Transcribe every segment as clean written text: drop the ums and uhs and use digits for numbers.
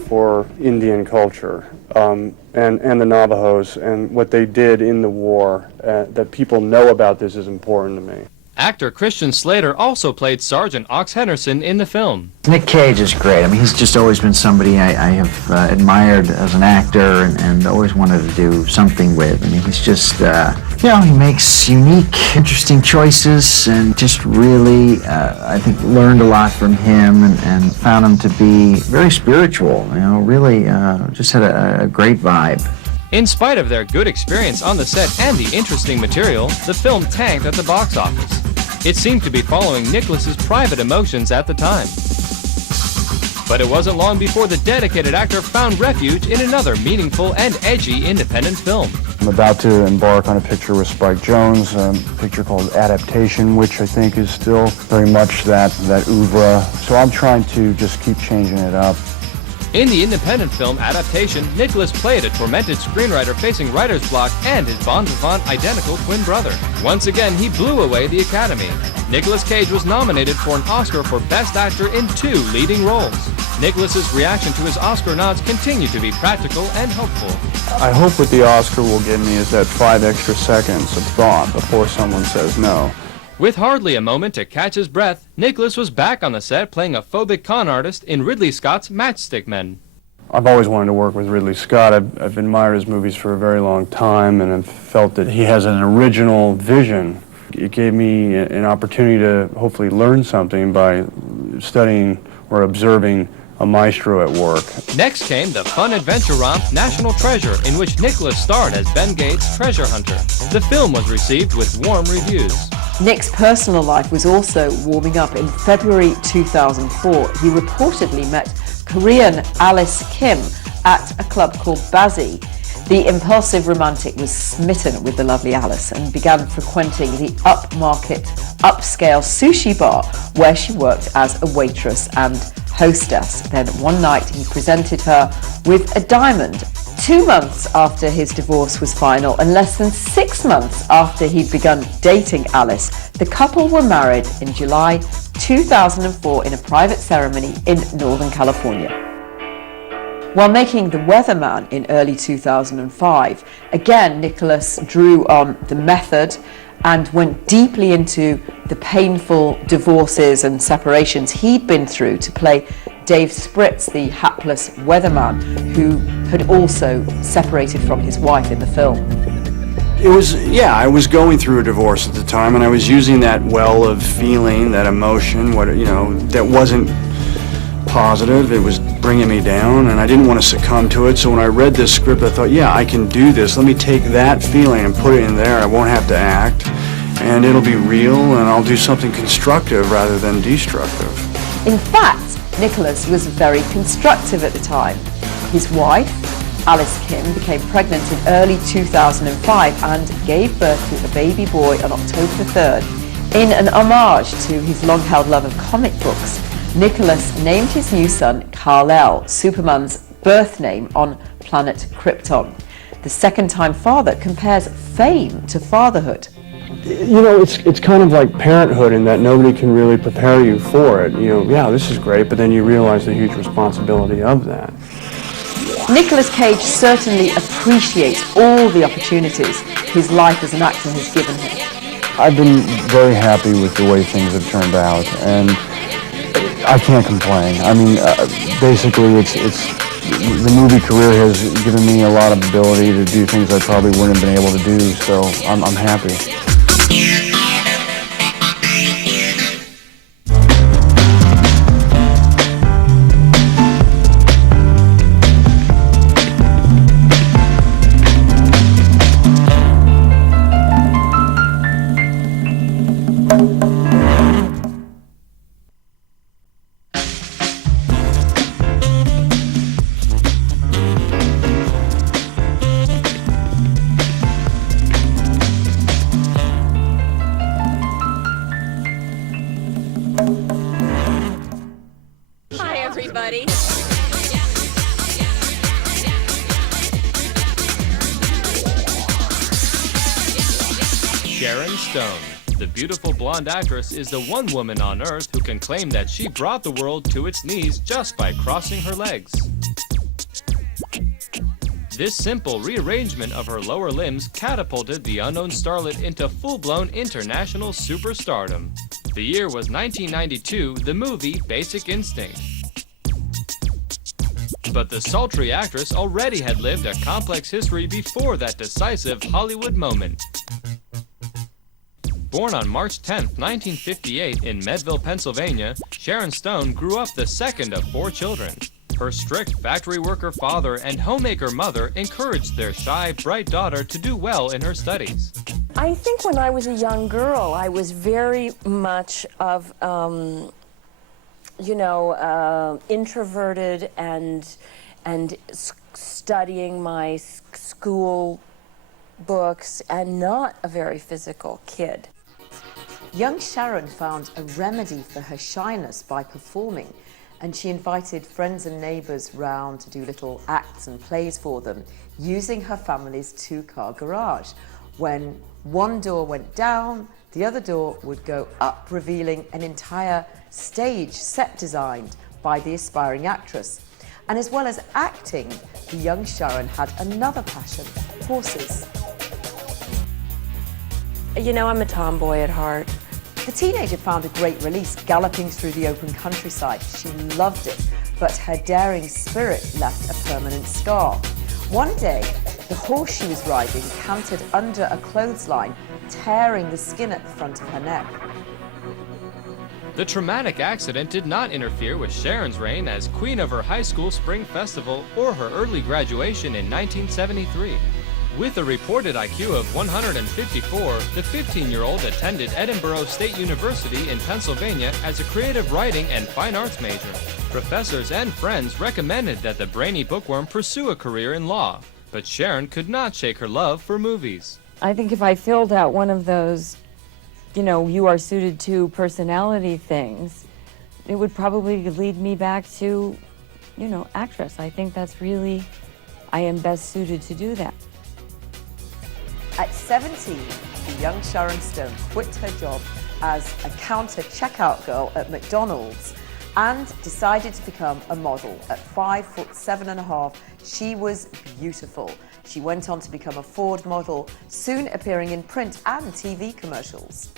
for Indian culture and the Navajos and what they did in the war. That people know about this is important to me. Actor Christian Slater also played Sergeant Ox Henderson in the film. Nick Cage is great. I mean, he's just always been somebody I have admired as an actor and always wanted to do something with. I mean, he's just, he makes unique, interesting choices and just really, I think, learned a lot from him and found him to be very spiritual, really just had a great vibe. In spite of their good experience on the set and the interesting material, the film tanked at the box office. It seemed to be following Nicholas's private emotions at the time. But it wasn't long before the dedicated actor found refuge in another meaningful and edgy independent film. I'm about to embark on a picture with Spike Jonze, a picture called Adaptation, which I think is still very much that oeuvre. So I'm trying to just keep changing it up. In the independent film Adaptation, Nicholas played a tormented screenwriter facing writer's block and his bon vivant identical twin brother. Once again, he blew away the Academy. Nicolas Cage was nominated for an Oscar for Best Actor in 2 leading roles. Nicholas's reaction to his Oscar nods continue to be practical and helpful. I hope what the Oscar will give me is that 5 extra seconds of thought before someone says no. With hardly a moment to catch his breath, Nicholas was back on the set playing a phobic con artist in Ridley Scott's Matchstick Men. I've always wanted to work with Ridley Scott. I've admired his movies for a very long time, and I've felt that he has an original vision. It gave me an opportunity to hopefully learn something by studying or observing a maestro at work. Next came the fun adventure romp National Treasure, in which Nicholas starred as Ben Gates' treasure hunter. The film was received with warm reviews. Nick's personal life was also warming up. In February 2004, he reportedly met Korean Alice Kim at a club called Bazzi. The impulsive romantic was smitten with the lovely Alice and began frequenting the upmarket, upscale sushi bar where she worked as a waitress and hostess. Then one night he presented her with a diamond. 2 months after his divorce was final and less than 6 months after he'd begun dating Alice, the couple were married in July 2004 in a private ceremony in Northern California. While making The Weatherman in early 2005, again Nicholas drew on the method and went deeply into the painful divorces and separations he'd been through to play Dave Spritz, the hapless weatherman who had also separated from his wife in the film. I was going through a divorce at the time, and I was using that well of feeling, that emotion, that wasn't positive. It was bringing me down, and I didn't want to succumb to it. So when I read this script, I thought, yeah, I can do this. Let me take that feeling and put it in there. I won't have to act, and it'll be real, and I'll do something constructive rather than destructive. In fact, Nicholas was very constructive at the time. His wife, Alice Kim, became pregnant in early 2005 and gave birth to a baby boy on October the 3rd. In an homage to his long-held love of comic books, Nicholas named his new son Kal-El, Superman's birth name on planet Krypton. The second-time father compares fame to fatherhood. It's kind of like parenthood in that nobody can really prepare you for it. This is great, but then you realize the huge responsibility of that. Nicolas Cage certainly appreciates all the opportunities his life as an actor has given him. I've been very happy with the way things have turned out, and I can't complain. I mean, basically, the movie career has given me a lot of ability to do things I probably wouldn't have been able to do, so I'm happy. Hi, everybody. Sharon Stone, the beautiful blonde actress, is the one woman on Earth who can claim that she brought the world to its knees just by crossing her legs. This simple rearrangement of her lower limbs catapulted the unknown starlet into full-blown international superstardom. The year was 1992, the movie Basic Instinct. But the sultry actress already had lived a complex history before that decisive Hollywood moment. Born on March 10, 1958 in Medville, Pennsylvania, Sharon Stone grew up the second of 4 children. Her strict factory worker father and homemaker mother encouraged their shy, bright daughter to do well in her studies. I think when I was a young girl, I was very much of, introverted and studying my school books and not a very physical kid. Young Sharon found a remedy for her shyness by performing, and she invited friends and neighbours round to do little acts and plays for them, using her family's 2-car garage. When one door went down, the other door would go up, revealing an entire stage set designed by the aspiring actress. And as well as acting, the young Sharon had another passion: horses. You know, I'm a tomboy at heart. The teenager found a great release galloping through the open countryside. She loved it, but her daring spirit left a permanent scar. One day, the horse she was riding cantered under a clothesline, tearing the skin at the front of her neck. The traumatic accident did not interfere with Sharon's reign as queen of her high school spring festival or her early graduation in 1973. With a reported IQ of 154, the 15-year-old attended Edinburgh State University in Pennsylvania as a creative writing and fine arts major. Professors and friends recommended that the brainy bookworm pursue a career in law, but Sharon could not shake her love for movies. I think if I filled out one of those, you are suited to personality things, it would probably lead me back to, actress. I think that's really, I am best suited to do that. At 17, the young Sharon Stone quit her job as a counter checkout girl at McDonald's and decided to become a model. At 5'7½", she was beautiful. She went on to become a Ford model, soon appearing in print and TV commercials.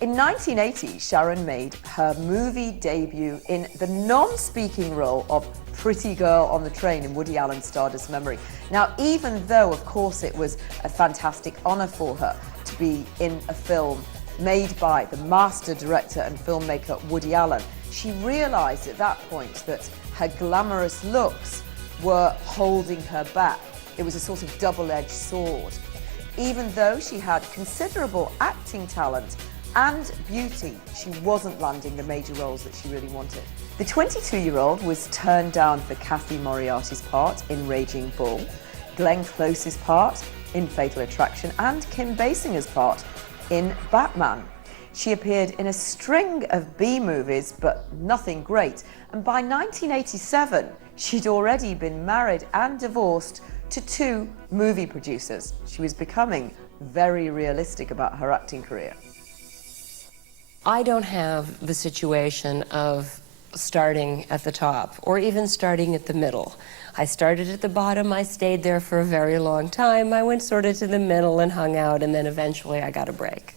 In 1980, Sharon made her movie debut in the non-speaking role of Pretty Girl on the Train in Woody Allen's Stardust Memory. Now, even though, of course, it was a fantastic honor for her to be in a film made by the master director and filmmaker Woody Allen, she realized at that point that her glamorous looks were holding her back. It was a sort of double-edged sword. Even though she had considerable acting talent and beauty, she wasn't landing the major roles that she really wanted. The 22-year-old was turned down for Cathy Moriarty's part in Raging Bull, Glenn Close's part in Fatal Attraction, and Kim Basinger's part in Batman. She appeared in a string of B-movies, but nothing great. And by 1987, she'd already been married and divorced to 2 movie producers. She was becoming very realistic about her acting career. I don't have the situation of starting at the top or even starting at the middle. I started at the bottom, I stayed there for a very long time, I went sort of to the middle and hung out, and then eventually I got a break.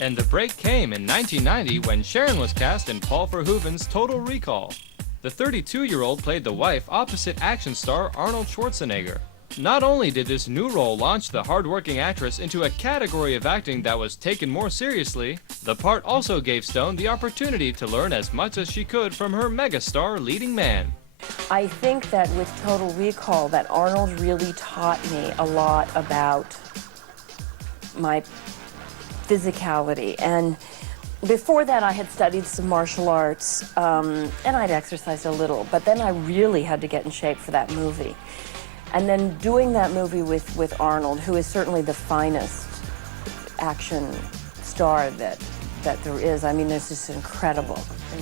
And the break came in 1990 when Sharon was cast in Paul Verhoeven's Total Recall. The 32-year-old played the wife opposite action star Arnold Schwarzenegger. Not only did this new role launch the hard-working actress into a category of acting that was taken more seriously, the part also gave Stone the opportunity to learn as much as she could from her megastar leading man. I think that with Total Recall, that Arnold really taught me a lot about my physicality. And before that, I had studied some martial arts, and I'd exercised a little, but then I really had to get in shape for that movie. And then doing that movie with Arnold, who is certainly the finest action star that there is. I mean, there's this incredible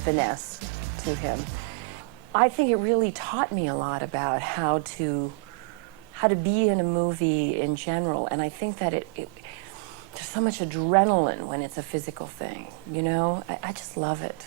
finesse to him. I think it really taught me a lot about how to be in a movie in general. And I think that there's so much adrenaline when it's a physical thing, I just love it.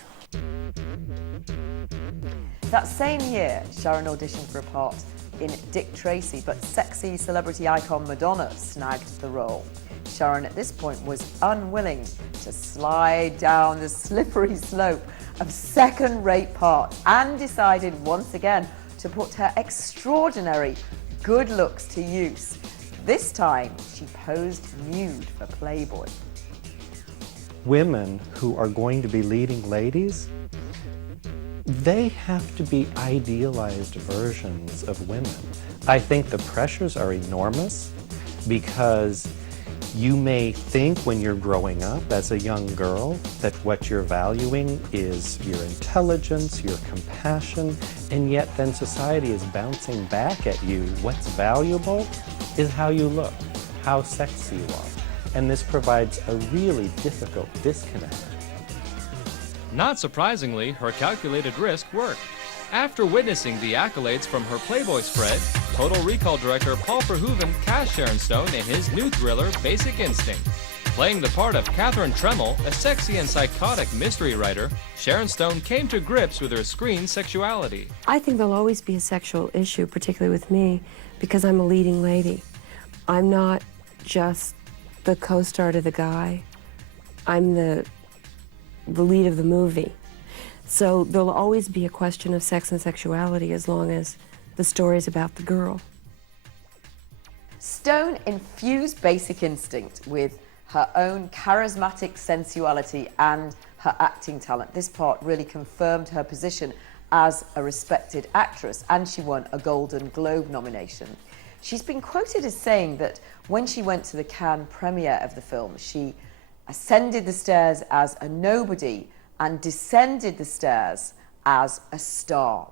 That same year, Sharon auditioned for a part in Dick Tracy, but sexy celebrity icon Madonna snagged the role. Sharon at this point was unwilling to slide down the slippery slope of second-rate parts and decided once again to put her extraordinary good looks to use. This time, she posed nude for Playboy. Women who are going to be leading ladies, they have to be idealized versions of women. I think the pressures are enormous because you may think when you're growing up as a young girl that what you're valuing is your intelligence, your compassion, and yet then society is bouncing back at you. What's valuable is how you look, how sexy you are. And this provides a really difficult disconnect. Not surprisingly, her calculated risk worked. After witnessing the accolades from her Playboy spread, Total Recall director Paul Verhoeven cast Sharon Stone in his new thriller, Basic Instinct. Playing the part of Catherine Tremble, a sexy and psychotic mystery writer, Sharon Stone came to grips with her screen sexuality. I think there'll always be a sexual issue, particularly with me, because I'm a leading lady. I'm not just the co-star to the guy. I'm the lead of the movie. So there'll always be a question of sex and sexuality as long as the story's about the girl. Stone infused Basic Instinct with her own charismatic sensuality and her acting talent. This part really confirmed her position as a respected actress, and she won a Golden Globe nomination. She's been quoted as saying that when she went to the Cannes premiere of the film, she ascended the stairs as a nobody and descended the stairs as a star.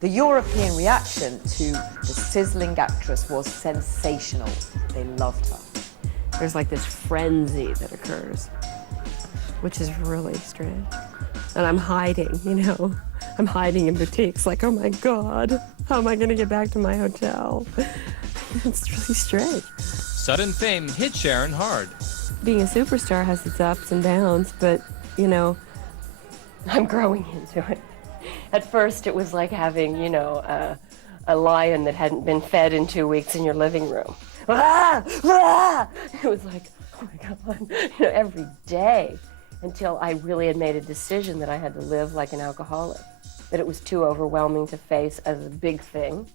The European reaction to the sizzling actress was sensational. They loved her. There's like this frenzy that occurs, which is really strange. And I'm hiding, you know. I'm hiding in boutiques like, oh my God, how am I gonna get back to my hotel? It's really strange. Sudden fame hit Sharon hard. Being a superstar has its ups and downs, but, you know, I'm growing into it. At first, it was like having, you know, a lion that hadn't been fed in 2 weeks in your living room. Ah! Ah! It was like, oh my God, you know, every day, until I really had made a decision that I had to live like an alcoholic, that it was too overwhelming to face as a big thing,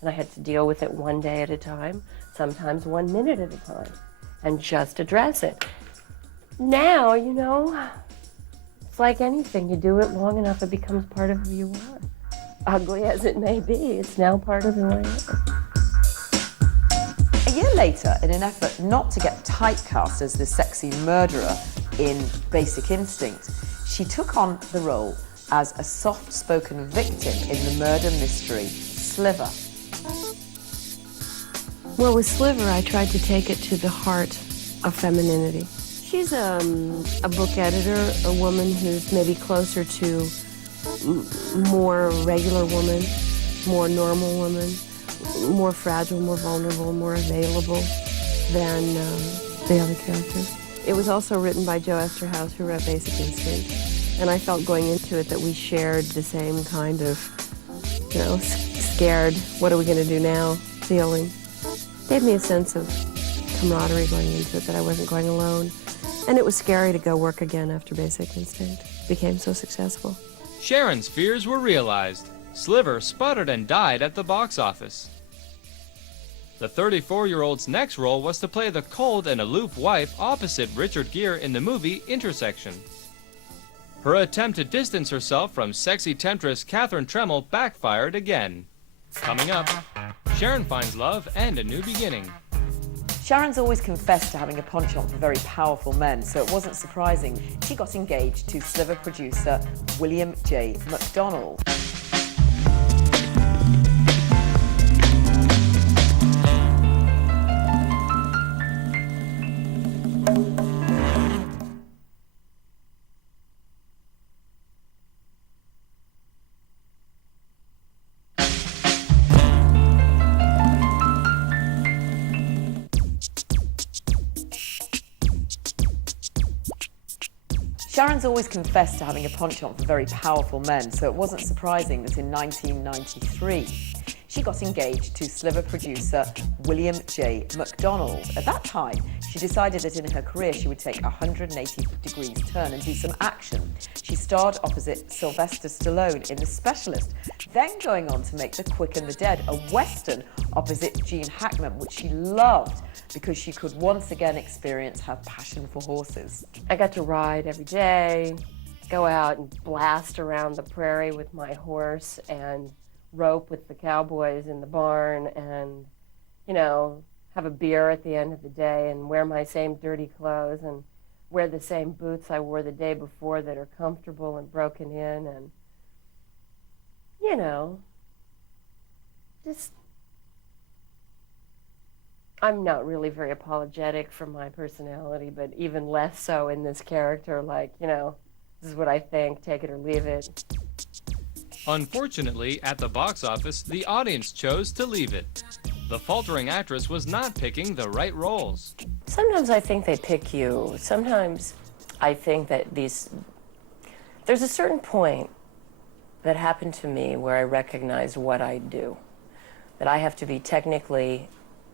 and I had to deal with it one day at a time, sometimes 1 minute at a time, and just address it. Now, you know, it's like anything. You do it long enough, it becomes part of who you are. Ugly as it may be, it's now part of who I am. A year later, in an effort not to get typecast as the sexy murderer in Basic Instinct, she took on the role as a soft-spoken victim in the murder mystery Sliver. Well, with Sliver, I tried to take it to the heart of femininity. She's a book editor, a woman who's maybe closer to more regular woman, more normal woman, more fragile, more vulnerable, more available than the other characters. It was also written by Joe Esterhaus, who wrote Basic Instinct, and I felt going into it that we shared the same kind of, you know, scared, what are we going to do now feeling. Gave me a sense of camaraderie going into it, that I wasn't going alone. And it was scary to go work again after Basic Instinct became so successful. Sharon's fears were realized. Sliver sputtered and died at the box office. The 34-year-old's next role was to play the cold and aloof wife opposite Richard Gere in the movie Intersection. Her attempt to distance herself from sexy temptress Catherine Tremble backfired again. Coming up, Sharon finds love and a new beginning. Sharon's always confessed to having a penchant for very powerful men, so it wasn't surprising she got engaged to Sliver producer William J. McDonnell. Sharon's always confessed to having a penchant for very powerful men, so it wasn't surprising that in 1993, she got engaged to Sliver producer William J. McDonald. At that time, she decided that in her career she would take a 180 degrees turn and do some action. She starred opposite Sylvester Stallone in The Specialist, then going on to make The Quick and the Dead, a Western opposite Gene Hackman, which she loved because she could once again experience her passion for horses. I got to ride every day, go out and blast around the prairie with my horse and rope with the cowboys in the barn and, you know, have a beer at the end of the day and wear my same dirty clothes and wear the same boots I wore the day before that are comfortable and broken in and, you know, just, I'm not really very apologetic for my personality, but even less so in this character, like, you know, this is what I think, take it or leave it. Unfortunately, at the box office, the audience chose to leave it. The faltering actress was not picking the right roles. Sometimes I think they pick you. Sometimes I think that there's a certain point that happened to me where I recognized what I do. That I have to be technically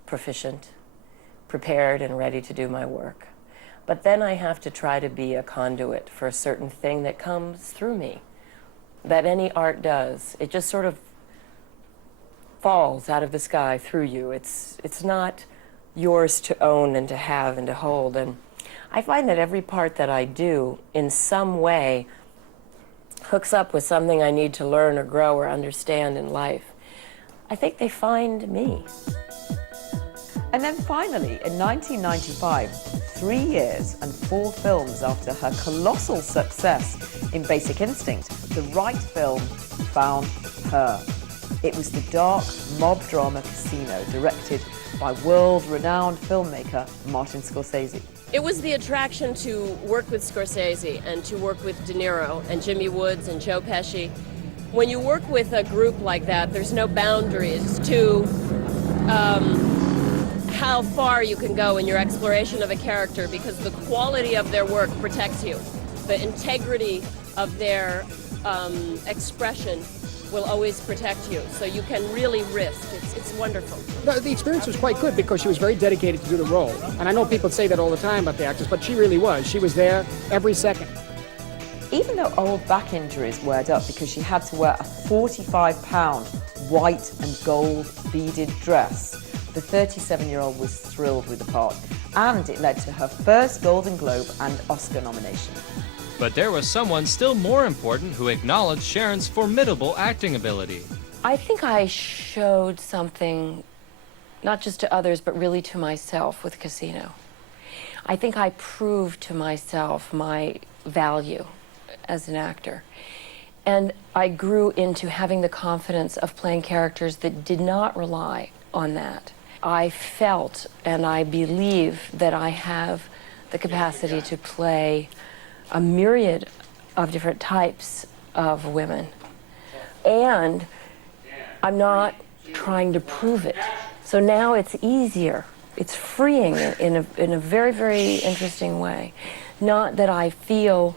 proficient, prepared and ready to do my work. But then I have to try to be a conduit for a certain thing that comes through me, that any art does. It just sort of falls out of the sky through you. It's not yours to own and to have and to hold. And I find that every part that I do in some way hooks up with something I need to learn or grow or understand in life. I think they find me. And then finally, in 1995, 3 years and 4 films after her colossal success in Basic Instinct, the right film found her. It was the dark mob drama Casino, directed by world-renowned filmmaker Martin Scorsese. It was the attraction to work with Scorsese and to work with De Niro and Jimmy Woods and Joe Pesci. When you work with a group like that, there's no boundaries to how far you can go in your exploration of a character, because the quality of their work protects you. The integrity of their expression will always protect you, so you can really risk. It's wonderful. The experience was quite good because she was very dedicated to do the role. And I know people say that all the time about the actress, but she really was. She was there every second. Even though old back injuries weared up because she had to wear a 45-pound white and gold beaded dress, the 37-year-old was thrilled with the part, and it led to her first Golden Globe and Oscar nomination. But there was someone still more important who acknowledged Sharon's formidable acting ability. I think I showed something, not just to others, but really to myself with Casino. I think I proved to myself my value as an actor. And I grew into having the confidence of playing characters that did not rely on that. I felt and I believe that I have the capacity to play a myriad of different types of women. And I'm not trying to prove it. So now it's easier. It's freeing in a very, very interesting way. Not that I feel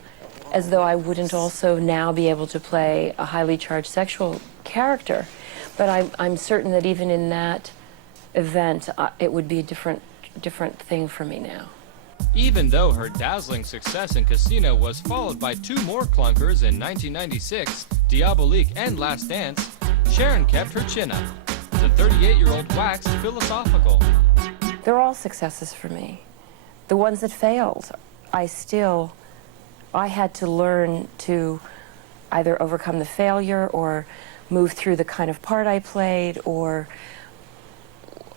as though I wouldn't also now be able to play a highly charged sexual character, but I'm certain that even in that event, it would be a different thing for me now. Even though her dazzling success in Casino was followed by 2 more clunkers in 1996, Diabolique and Last Dance, Sharon kept her chin up. The 38-year-old waxed philosophical. They're all successes for me. The ones that failed, I had to learn to either overcome the failure or move through the kind of part I played or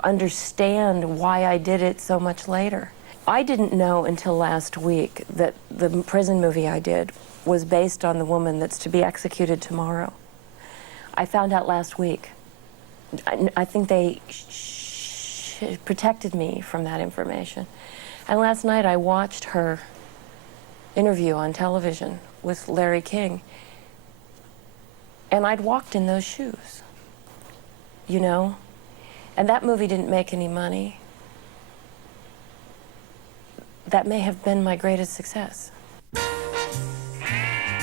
understand why I did it so much later. I didn't know until last week that the prison movie I did was based on the woman that's to be executed tomorrow. I found out last week. I think they protected me from that information. And last night I watched her interview on television with Larry King, and I'd walked in those shoes, you know? And that movie didn't make any money. That may have been my greatest success.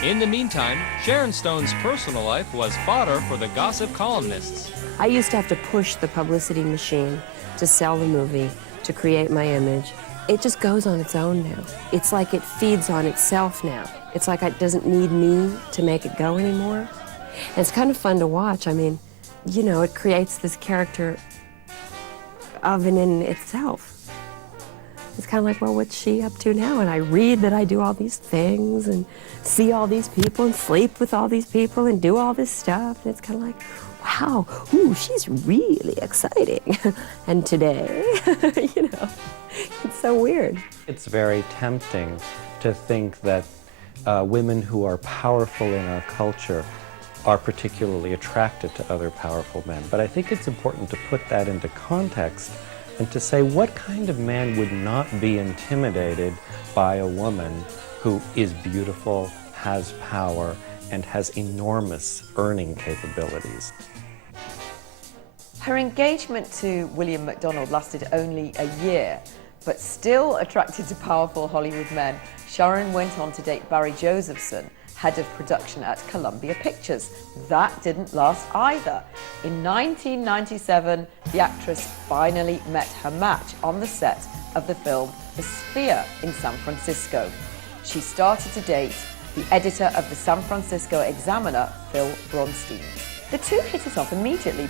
In the meantime, Sharon Stone's personal life was fodder for the gossip columnists. I used to have to push the publicity machine to sell the movie, to create my image. It just goes on its own now. It's like it feeds on itself now. It's like it doesn't need me to make it go anymore. And it's kind of fun to watch. I mean, you know, it creates this character of and in itself. It's kind of like, well, what's she up to now? And I read that I do all these things and see all these people and sleep with all these people and do all this stuff. And it's kind of like, wow, ooh, she's really exciting. And today, you know, it's so weird. It's very tempting to think that women who are powerful in our culture are particularly attracted to other powerful men. But I think it's important to put that into context and to say, what kind of man would not be intimidated by a woman who is beautiful, has power, and has enormous earning capabilities? Her engagement to William MacDonald lasted only a year, but still attracted to powerful Hollywood men, Sharon went on to date Barry Josephson, head of production at Columbia Pictures. That didn't last either. In 1997, the actress finally met her match on the set of the film The Sphere in San Francisco. She started to date the editor of the San Francisco Examiner, Phil Bronstein. The two hit it off immediately.